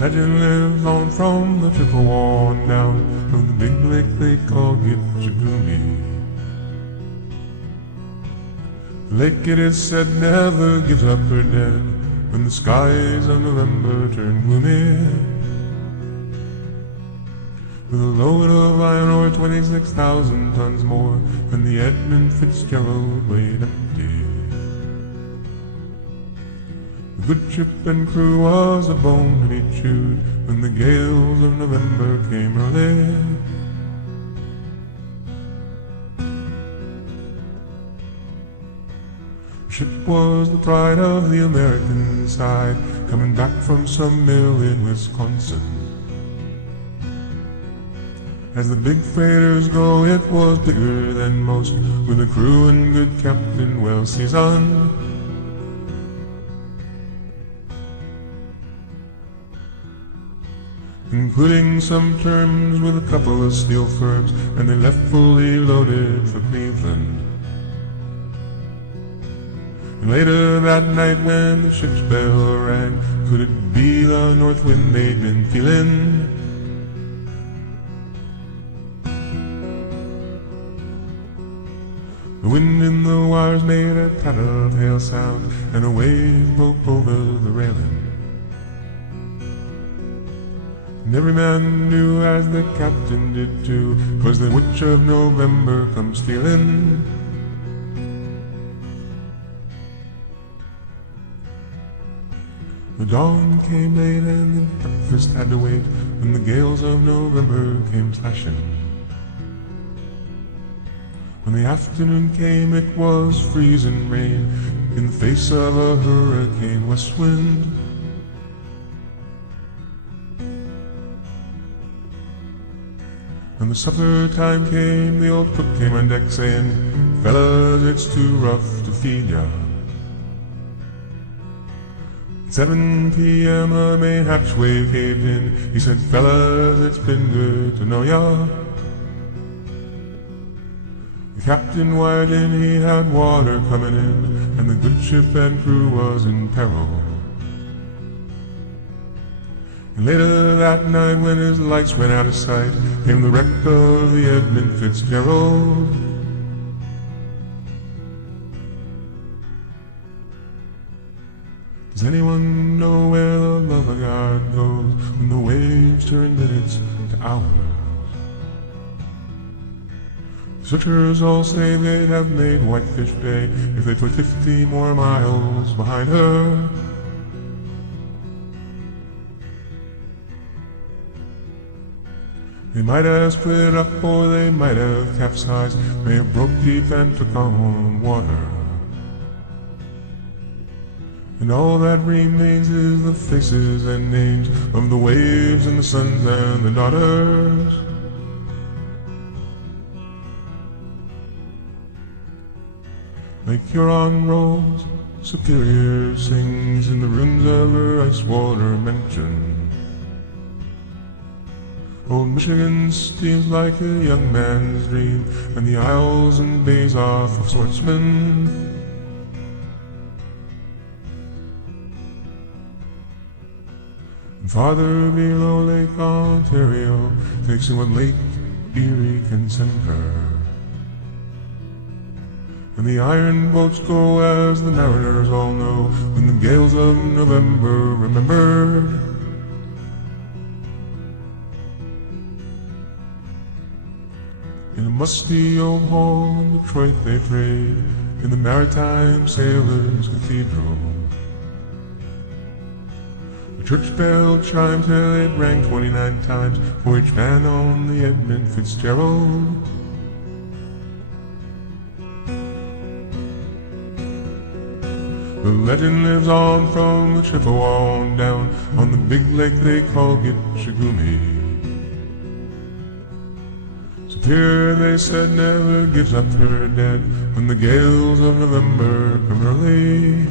legend lives on from the Chippewa on down, from the big lake they call Gitchagumi. The lake, it is said, never gives up her dead when the skies of November turn gloomy. With a load of iron ore 26,000 tons more than the Edmund Fitzgerald weighed empty. The good ship and crew was a bone to be chewed when the gales of November came early. The ship was the pride of the American side, coming back from some mill in Wisconsin. As the big freighters go, it was bigger than most, with a crew and good captain well seasoned. Including some terms with a couple of steel firms, and they left fully loaded for Cleveland. And later that night when the ship's bell rang, could it be the north wind they'd been feeling? The wind in the wires made a tattletale sound, and a wave broke over the railing. And every man knew, as the captain did too, 'twas the witch of November come stealing. The dawn came late and the breakfast had to wait when the gales of November came slashing. When the afternoon came, it was freezing rain in the face of a hurricane west wind. When the supper time came, the old cook came on deck saying, "Fellas, it's too rough to feed ya." At 7 p.m. a main hatchway caved in. He said, "Fellas, it's been good to know ya." The captain wired in, he had water coming in, and the good ship and crew was in peril. And later that night, when his lights went out of sight, came the wreck of the Edmund Fitzgerald. Does anyone know where the love of God goes when the waves turn minutes to hours? Searchers all say they'd have made Whitefish Bay if they put 50 more miles behind her. They might have split up, or they might have capsized, may have broke deep and took on water. And all that remains is the faces and names of the waves and the sons and the daughters. Lake Huron rolls, Superior sings in the ruins of her ice water mansion. Old Michigan steams like a young man's dream, and the isles and bays are for sportsmen. And farther below, Lake Ontario takes in what Lake Erie can send her. And the iron boats go, as the mariners all know, when the gales of November remembered. In a musty old hall in Detroit they prayed, in the Maritime Sailors' Cathedral. The church bell chimed till it rang 29 times for each man on the Edmund Fitzgerald. The legend lives on from the Chippewa on down, on the big lake they call Gitchagumi. Superior, they said, never gives up her dead when the gales of November come early.